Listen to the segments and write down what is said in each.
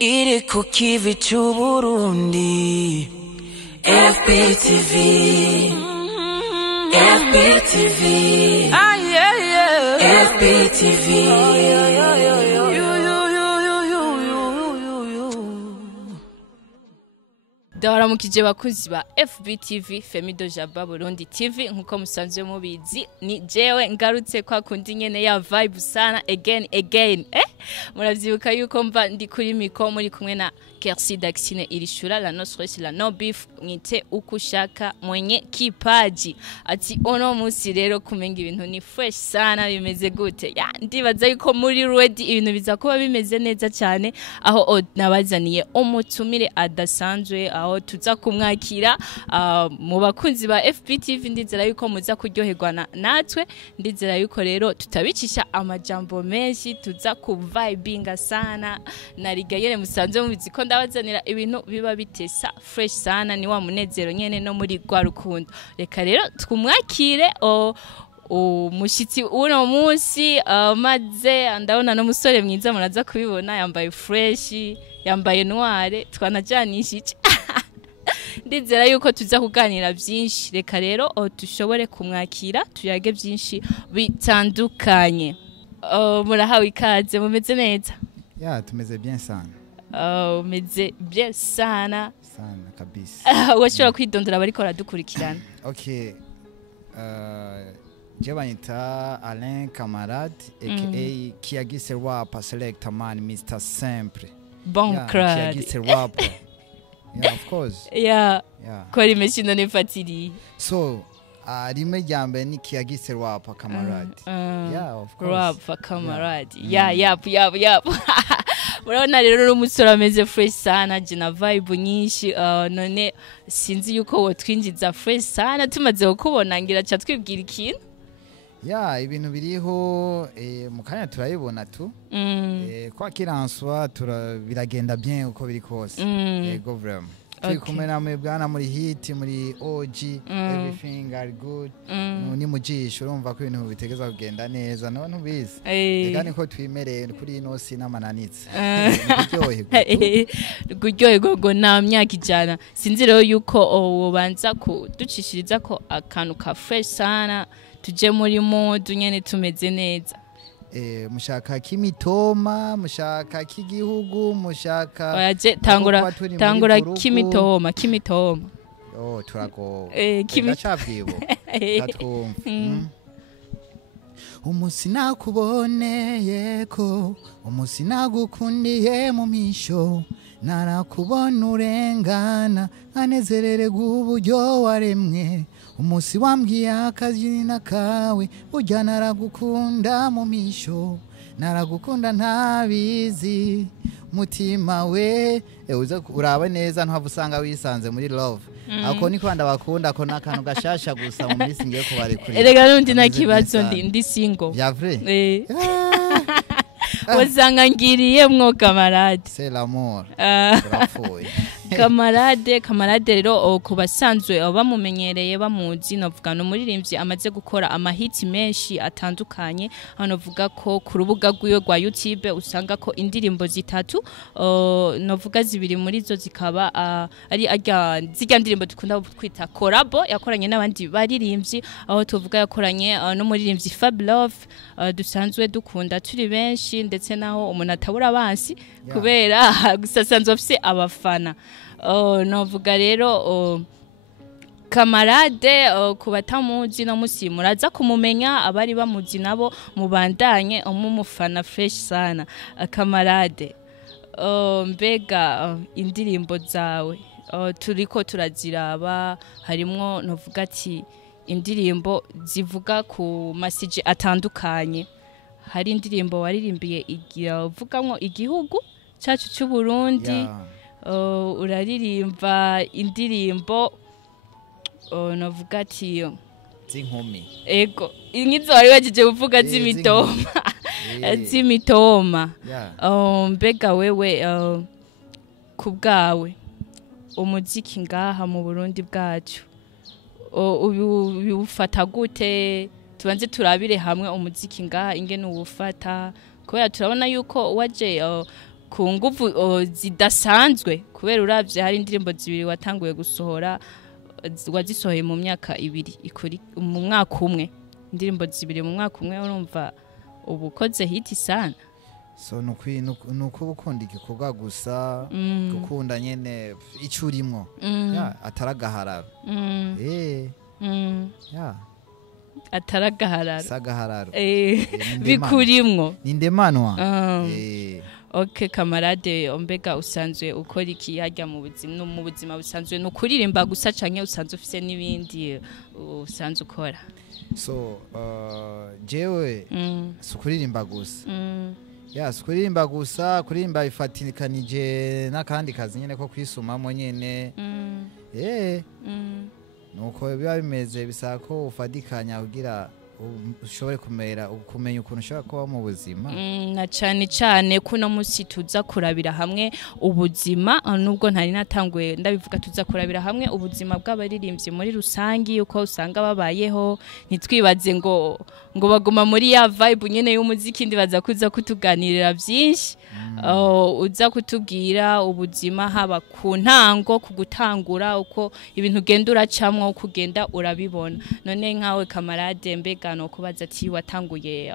iri ku kivi c'Uburundi. FB TV, FB TV, FB TV. Ndabaramukije bakuzi ba FB TV Femido Jaba Burundi TV nkuko musanzwe mubizi ni jewe ngarutse kwa kundi nyene ya vibe sana again muravyibuka yuko mva ndi kuri miko muri kumwe na Kerssy Daxine irishura la noswesi la no beef mwite ukushaka mwenye kipaji ati ono musi rero kumenga ibintu ni fresh sana bimeze gute ya ndibaza yuko muri ready ibintu biza kuba bimeze neza cyane aho nabazaniye umutumire adasanzwe aho tuza kumwakira mu bakunzi ba FB TV ndizera yuko muza kuryoherwa natwe ndizera yuko rero tutabicisha amajambo menshi tuza ku vibinga sana narigayere musanzwe mubizi ko ndabazanira ibintu biba bitesa fresh sana ni wa munezero nyene no muri gwa rukundo reka rero twumwakire umushitsi uno munsi maze ndabona no musore mwiza muraza kubibona yambaye fresh yambaye noire twanajanishije ndizera yuko tuza kuganira byinshi reka rero tushobore kumwakira tuyage byinshi bitandukanye murahawe ikaze mumeze neza ya tumeze bien sana umeze bien sana kabisa washobora kwidondora bariko baradukurikirana okay je banyita Alain Camarade aka Kiagise Rapa Selector Man Mr Simple bon crowd Kiagise Rapa yeah of course yeah kora imeshino nefatiri so rime jambe ni Kiagise Rapa Camarade yeah of course Rapa Camarade yap Urabona rero umusore ameze fresh sana jina vibe nyinshi none sinzi yuko wotwinjiza fresh sana tumaze kubona ngira cha twibwira ikintu ya ibintu biriho mukanya turayibona tu kwa kiranswa biragenda bien uko biri kose yego vraiment turi kumwe namwe bwana muri hit muri OG everything are good ni mujisho urumva ko ibintu bitegeza kugenda neza no ntubizi reka niko twimereye kuri ino sinamananitse kuryoherwa ngo nta myaka ijana sinzi rero yuko ubanza kuducishiriza ko akantu ka fresh sana tuje muri mode nyene tumeze neza mushaka kimitoma mushaka kigihugu mushaka oyaje tangura kimitoma turago kimicabwibo tatwumva umusina kuboneye ko umusina gukundiye mu misho narakubona urengana anezerere guburyo waremwe umusi wambwiye akazina kawe burya naragukunda mu misho naragukunda ntabizi mutima we uraba neza ntavu usanga wisanze muri love ako niko ndabakunda ko nakantu gashasha gusa mu minsi ngiye kubari kuri erega nundi nakibazo ndi single ya vrai wazangangiriye mwo Camarade c'est l'amour Camarade rero kubasanzwe bamumenyereye bamuzi novuga no muririmbyi amaze gukora amahiti menshi atandukanye hano vuga ko ku rubuga rwiwe rwa YouTube usanga ko indirimbo zitatu novuga zibiri muri zo zikaba ari zijya ndirimbo dukunda kwita collabo yakoranye n'abandi baririmbyi aho tuvuga yakoranye no muririmbyi Fab Love dusanzwe dukunda turi benshi ndetse naho umuntu atabura abansi kubera gusasanzwe afise abafana novuga rero Camarade kubatamuzi no musimuraza kumumenya abari bamuzi nabo mubandanye umufana fresh sana Camarade mbega indirimbo zawe turiko turaziraba harimwo novuga ati indirimbo zivuga ku message atandukanye hari indirimbo waririmbiye ivugamwo igihugu cyacu cy'u Burundi uraririmba indirimbo navuga ati zinkumi ego inkizo wari wajeje uvuga z'imitoma mbega wewe kubgawe umuziki ngaha mu Burundi bwacu ubufata gute tubanze turabire hamwe umuziki ngaha ingene uwufata kubera turabona yuko waje ku nguvu zidasanzwe kubera uravye hari indirimbo zibiri watanguye gusohora wazisohoye mu myaka 2 ikuri mu mwaka umwe indirimbo zibiri mu mwaka umwe urumva ubukoze hit sana so nuko ukunda igikorwa gusa gukunda nyene icurimwo ataragahararo ataragahararo sagahararo bikurimwo nindemanwa Okay kamarade ombega usanzwe ukora iki hajya mu buzima busanzwe no kuririmba gusa canke usanzwe ufise nibindi usanzwe ukora so jewe sukuririmba gusa sukuririmba gusa kuririmba ifatikanije nakandi kazi nyene ko kwisumamo nyene nuko biba bimeze bisaba ko ufadikanya kugira ushobore kumenya ukuntu ushobora kuba mu buzima na cyane kuno musi tuza kurabira hamwe ubuzima nubwo ntari natanguye ndabivuga tuza kurabira hamwe ubuzima bw'abaririmbyi muri rusangi uko usanga babayeho ntitwibaze ngo baguma muri ya vibe nyene y'umuziki ndibaza kuza kutuganirira byinshi uza kutubwira ubuzima haba ku ntango kugutangura uko ibintu genda uracamwa uko ugenda urabibona none nkawe kamarade mbega no kubaza ati watanguye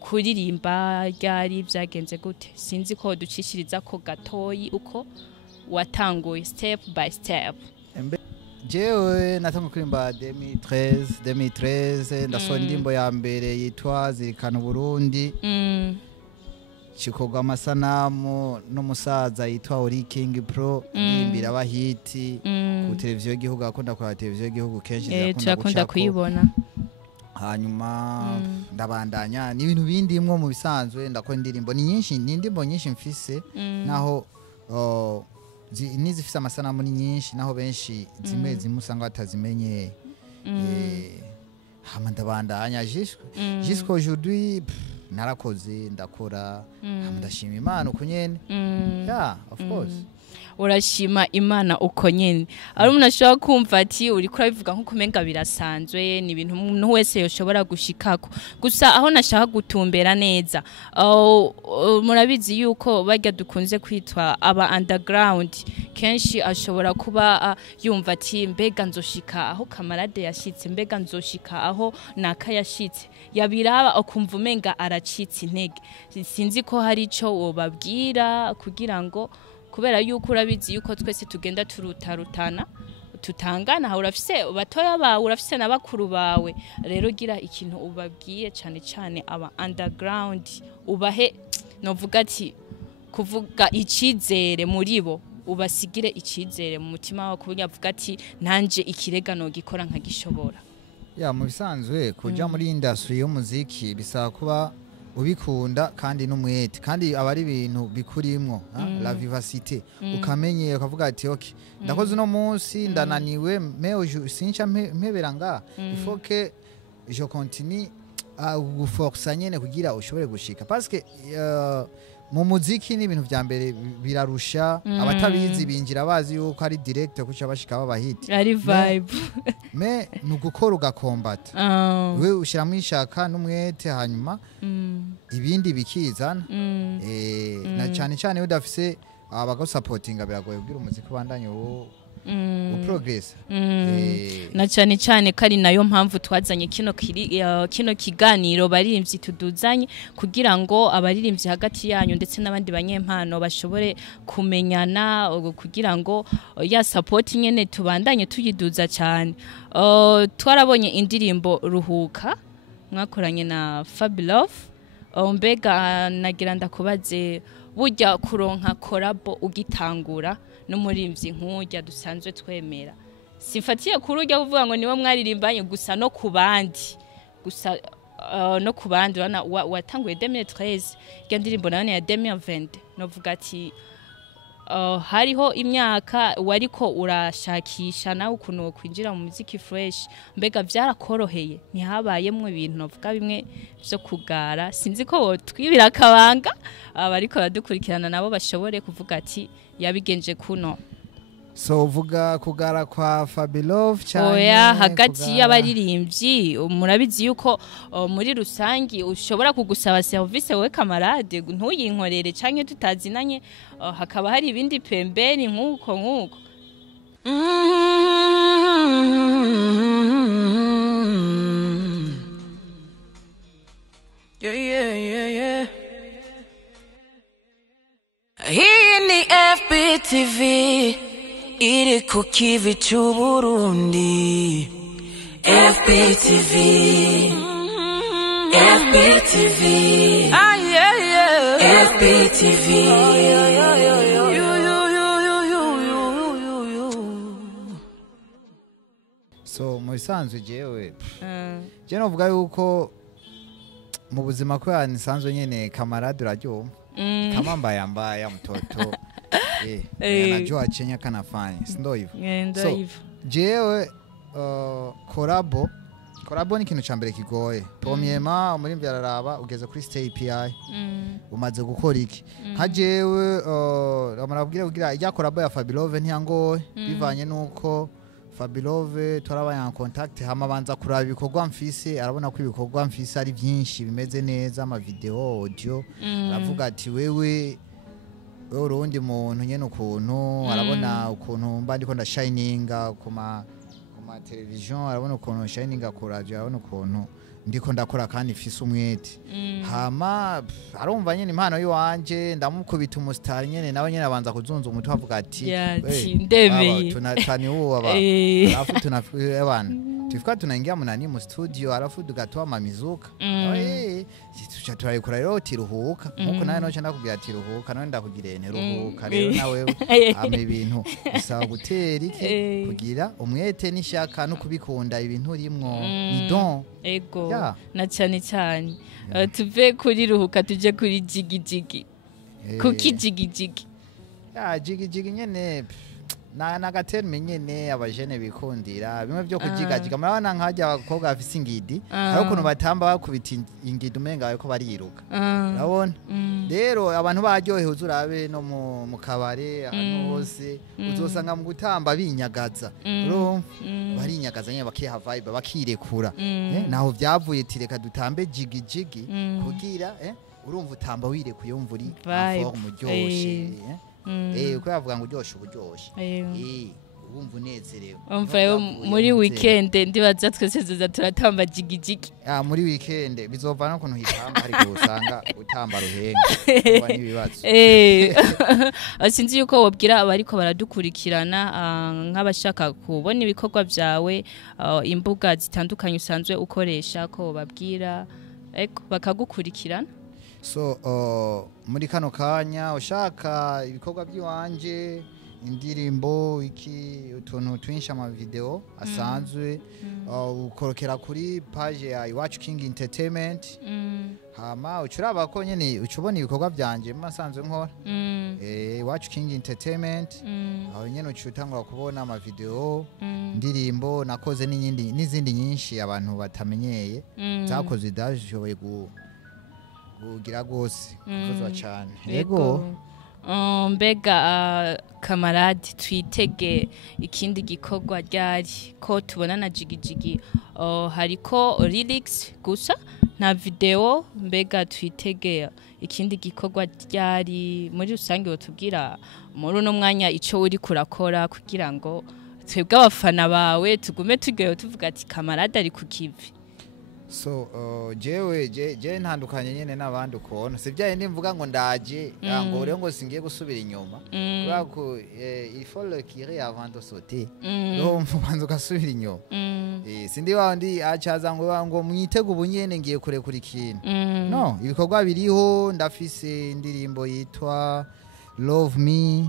kuririmba ryari byagenze gute sinzi ko ducishiriza ko gatoyi uko watanguye step by step jewe natanguye kuririmba 2013 ndasohora indirimbo ya mbere yitwa zirikana Burundi chikogwa amasanamu n'umusaza yitwa Ori King Pro ndimbira abahiti ku televiziyo y'igihugu akunda kwa televiziyo y'igihugu kenshi ndakunda kuyibona hanyuma ndabandanya n'ibintu bindi imwe mu bisanzwe ndakora indirimbo ni nyinshi n'indimbo nyinshi mfise naho nizifise amasanamu ni nyinshi naho benshi zimwe usanga batazimenye hama ndabandanya jusqu'à aujourd'hui narakoze ndakora ndashima Imana uko nyene of course urashima Imana uko nyene ari umuntu ashobora kumva ati uri kurabivuga nko kumenga birasanzwe ni ibintu umuntu wese yoshobora gushikako gusa aho nashaka gutumbera neza murabizi yuko bajya dukunze kwitwa aba underground kenshi ashobora kuba yumva ati mbega nzoshika aho kamarade yashitse mbega nzoshika aho naka yashitse yabiraba akumva umenga aracitse intege sinzi ko hari ico wobabwira kugira ngo kubera yuko urabizi yuko twese tugenda turutarutana tutangana urafise batoya bawe urafise nabakuru bawe rero gira ikintu ubabwiye cyane aba underground ubahe novuga ati kuvuga icizere muri bo ubasigire icizere mu mutima wawe kuburyo avuga ati nanje ikiregano gikora nkagishobora mu bisanzwe kuja muri industry y'umuziki bisaba kuba ubikunda kandi n'umwete kandi abari ibintu bikurimwo la vivacité ukamenye ukavuga ati okay ndakoze no munsi ndananiwe mais sincha mpeberanga il faut que je continue à vous forcer nyene kugira ushobore gushika parce que mu muziki ni ibintu vya mbere birarusha abatabizi binjira bazi yuko ari direct kuca bashika babahiti ari vibe mais nugukora ugakombata we ushira mwishaka n'umwete hanyuma ibindi bikizana na cyane udafise abago supportinga biragoye kugira umuziki ubandanye progress na cyane kari nayo mpamvu twazanye kino kiganiro baririmbyi tuduzanye kugira ngo abaririmbyi hagati yanyu ndetse n'abandi banyempano bashobore kumenyana kugira ngo ya support nyene tubandanye tuyiduza cyane twarabonye indirimbo ruhuka mwakoranye na Fabilove mbega nagira ndakubaze burya kuronka collabo ugitangura n'umurimbyi nk'ujya dusanzwe twemera sifatiye kuri ujya kuvuga ngo niwe mwaririmbanye gusa no kubandi gusa no kubandi watanguye 2013 ya ndirimbo nayo ya 2020 novuga ati hariho imyaka wariko urashakisha nawe ukuntu kwinjira mu muziki fresh mbega byarakoroheye ntihabayemwe ibintu novuga bimwe byo kugara sinzi ko twibira kabanga abariko badukurikirana nabo bashobore kuvuga ati yabigenje kuno So uvuga kugara kwa Fabilove cyane oya hagati y'abaririmbyi murabizi yuko muri rusangi ushobora kugusaba service we kamarade ntuyinkorere canke tutazinanye hakaba hari ibindi pembeni nkuko Yeah. Hii ni FB TV iri ku kivi c'Uburundi. FB TV FB TV So mu bisanzwe jewe je novuga yuko mu buzima kwa nisanzwe nyene kamarade urajyo kama mbaya mtoto anajua chenye kanafanya si ndio hivyo so jewe collabo ni kintu cyambere kigoye premièrement muri raba ugeze kuri stay API umaze gukora iki nka jewe amarabwira kugira ijya collabo ya Fabilove ntiyangoye bivanye nuko Fabilove turabaye en contact hama banza kuraba ibikorwa mfise arabona ko ibikorwa mfise ari byinshi bimeze neza ama video audio aravuga ati wewe urundi muntu nyene ukuntu arabona ukuntu mba ndiko ndashininga kuma television arabona ukuntu shininga ku radio arabona ukuntu ndiko ndakora kandi ifise umwete hama arumva nyene impano yiwanje ndamukubita umustar nyene nawe nyene abanza kuzunza umutwe avuga ati ndemeye tunatani uwo aba afu tunafana tufika tunaingia munani mu studio arafu dugatoa mamizuka tucha turayikora rero tiruhuka nkuko nawe nocha ndakubwira tiruhuka nawe ndakugirene ruhuka rero nawe ame ibintu bisaba gutera iki kugira umwete n'ishaka no kubikunda ibintu urimwo idon ego na cyane tuve kuri ruhuka tuje kuri jigijigi kuki jigijigi jigijigi nyene na gaterme nyene abajene bikundira bimwe byo kujigajiga murabona nkajya abakobwa bafise ingidi ariko kuno batamba bakubita ingidi umenga yuko bariruka urabona rero abantu baryohe uzurabe no mu kabare ahantu hose uzosanga mu gutamba binyagaza barinyagaza nyene bakiha vibe bakirekura naho byavuye tireka dutambe jigijigi kugira urumva utamba wirekuye umva uri forme uryoshye uko yavuga ngo uryoshe uburyoshye wumva unezerewe umva muri weekend ndibaza twese turatamba jigijigi muri weekend bizova no kuntu hitamba ariko usanga utamba ruhenga kwa nibibazo sinzi yuko wobwira abariko baradukurikirana nk'abashaka kubona ibikorwa byawe imbuga zitandukanye usanzwe ukoresha ko babwira bakagukurikirana so muri kano kanya ushaka ibikorwa by'iwanje indirimbo iki utuntu twinshi ama video asanzwe ukorokera kuri page ya Iwacu King Entertainment hama ucuraba ko nyene ucubona ibikorwa byanje masanzwe nkora Iwacu King Entertainment aho nyene ucutangwa kubona ama video indirimbo nakoze n'izindi nyinshi abantu batamenyeye zakoze dashoboye ugira gose kuzwa cyane yego mbega kamarade twitege ikindi gikorwa ryari ko tubona na jigijigi hariko lyrics gusa nta video mbega twitege ikindi gikorwa ryari muri rusange batubwira muri no mwanya ico uri kurakora kugira ngo twebwe abafana bawe tugume tugeyo tuvuga ati kamarade ari ku kivi so je ntandukanye nyene n'abandi ukona sivyaye ndimvuga ngo ndaje ngo rero ngo singiye gusubira inyuma kubako il faut le tirer avant de sauter donc mbanza gasubira inyuma sindi wandi acaza ngo mwitege ubunyene ngiye kurekura ikintu no ibikorwa biriho ndafise indirimbo yitwa Love Me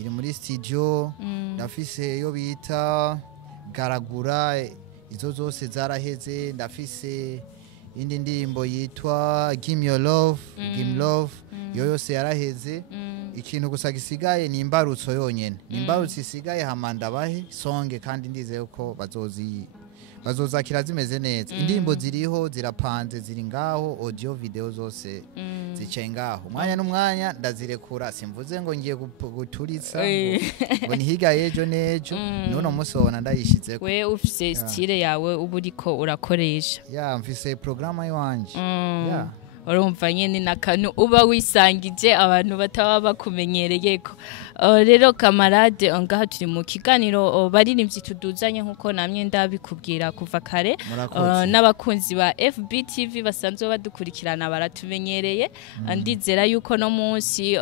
iri muri studio ndafise yo bita Garagura izo zose zaraheze ndafise indi ndirimbo yitwa Give Me Your Love Give Love yo yose yaraheze ikintu gusa gisigaye ni imbarutso yonyene ni imbarutso isigaye hamanda bahe songe kandi ndizeye ko bazozakira zimeze neza indirimbo ziriho zirapanze ziri ngaho audio video zose zicaye ngaho umwanya n'umwanya ndazirekura simvuze ngo ngiye guturitsa ngo nihiga ejo nejo none umusona ndayishizeko we ufise style yawe uburiko urakoresha mfise programme yiwanje urumva nyene nakanu uba wisangije abantu bataba bakumenyereyeko rero kamarade ngaha turi mu kiganiro baririmbyi tuduzanye nkuko namye ndabikubwira kuva kare n'abakunzi ba FB TV basanzwe badukurikirana baratumenyereye ndizera yuko no munsi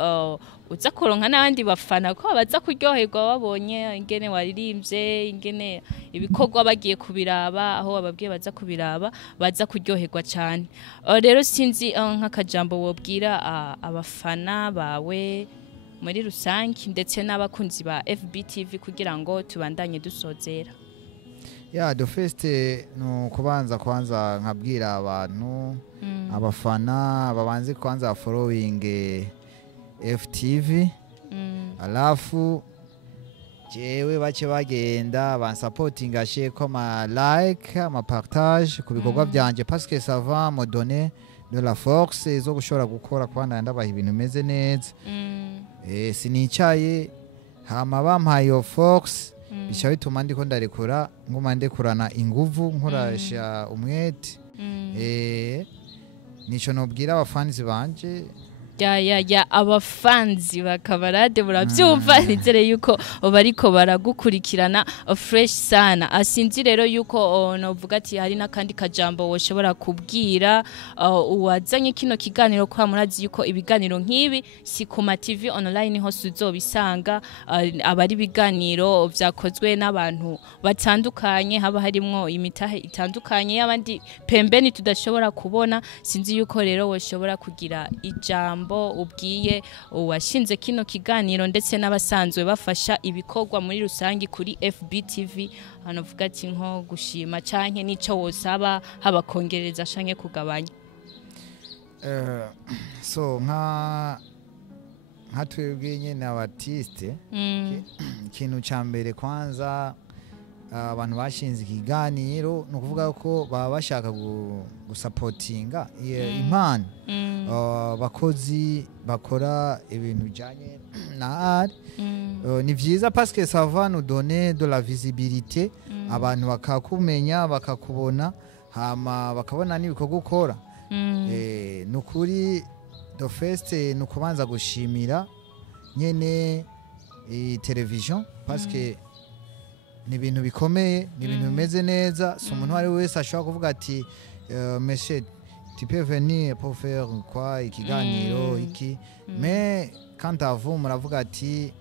uza kuronka n'abandi bafana ko baza kuryoherwa babonye ingene waririmbye ingene ibikorwa bagiye kubiraba aho ababwiye baza kubiraba baza kuryoherwa cyane rero sinzi nk'akajambo wobwira abafana bawe muri rusange ndetse n'abakunzi ba FB TV kugira ngo tubandanye dusozera the first no kubanza kwanza nkabwira abantu abafana babanze kwanza following FTV alafu jewe bace bagenda bansupportinga sheko ama like ama partage ku bikorwa byanje parce que ça va me donner de la force zo gushobora gukora kwanda ndabaha ibintu meze neza sinicaye hama bampaye force bisha bituma ndiko ndarekura nguma ndekurana inguvu nkorasha umwete nico nobwira abafans banje ya abafanzi bakabarade buravyumva nizere yuko bariko baragukurikirana fresh sana asinzi rero yuko novuga ati hari nakandi kajambo woshobora kubwira uwazanye kino kiganiro kwa murazi yuko ibiganiro nkibi si ku ma TV online hose uzobisanga abari biganiro vyakozwe n'abantu batandukanye haba harimwo imitahe itandukanye y'abandi pembeni tudashobora kubona sinzi yuko rero woshobora kugira ijambo ubwiye uwashinze kino kiganiro ndetse n'abasanzwe bafasha ibikorwa muri rusangi kuri FB TV hanovuga ati nko gushima canke nico wosaba haba kongereza canke kugabanya so nka twebwe nyene abartiste ikintu ca mbere kwanza abantu bashinze ikiganiro no kuvuga ko baba bashaka gusupportinga impano bakozi bakora ibintu bijanye na art ni vyiza parce que ça va nous donner de la visibilité abantu bakakumenya bakakubona hama bakabona n'ibikorwa ukora nukuri the first nukubanza gushimira nyene television parce que ni ibintu bikomeye ni ibintu bimeze neza so umuntu wari wese ashobora kuvuga ati monsieur tu peux venir pour faire quoi ikiganiro iki mais quand à vous muravuga ati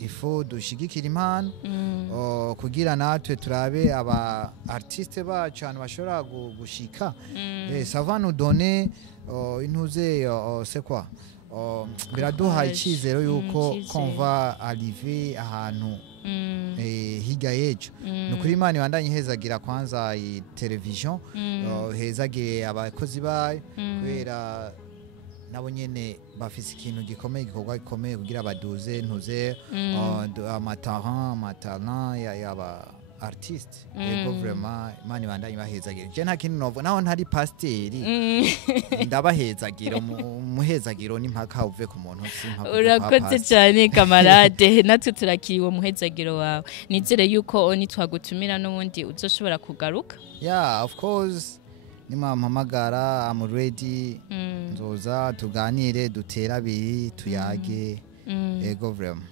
il faut dushigikira impano kugira natwe turabe aba artiste bacu abantu bashobora gushika ça va nous donner intuze c'est quoi biraduha icyizero yuko qu'on va arriver ahantu higa yejo nukuri imana ibandanye hezagira kwanza i television hezagire abakozi bayo kubera nabo nyene bafise ikintu gikomeye gikorwa gikomeye kugira baduze ntuze amataran yaba artiste ego vraiment imana ibandanye bahezagira je nta kintu novo naho ntari pasteri ndabahezagira umuhezagiro n'impaka uve ku muntu urakoze cyane kamarade natwe turakiriwe umuhezagiro wawe nizere yuko nitwagutumira n'ubundi uzoshobora kugaruka of course nimampamagara I'm ready nzoza tuganire dutera abiri tuyage ego vraiment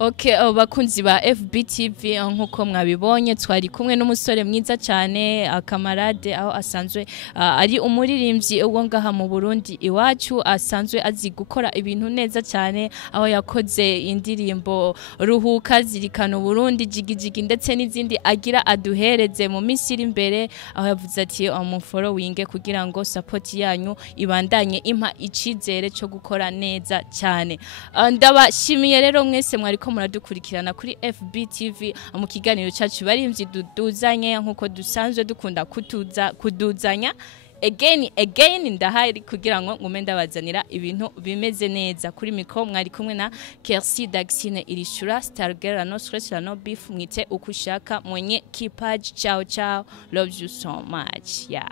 Okay, bakunzi ba FB TV nkuko mwabibonye twari kumwe n'umusore mwiza cyane akamarade aho asanzwe ari umuririmbyi uwo ngaha mu Burundi iwacu asanzwe azi gukora ibintu neza cyane aho yakoze indirimbo ruhuka zirikana Burundi jigijigi ndetse n'izindi agira aduhereze mu minsi iri imbere aho yavuze ati following kugira ngo support yanyu ibandanye impa icizere cyo gukora neza cyane ndabashimiye rero mwese mwari ko muradukurikirana kuri FB TV mu kiganiro cyacu barimvyi duduzanye nkuko dusanzwe dukunda kuduzanya again ndahari kugira ngo ngume ndabazanira ibintu bimeze neza kuri mikro mwari kumwe na Kerssy Daxine Irishura Stargirl no stress no beef mwite ukushaka mwenye kipaji ciao love you so much yeah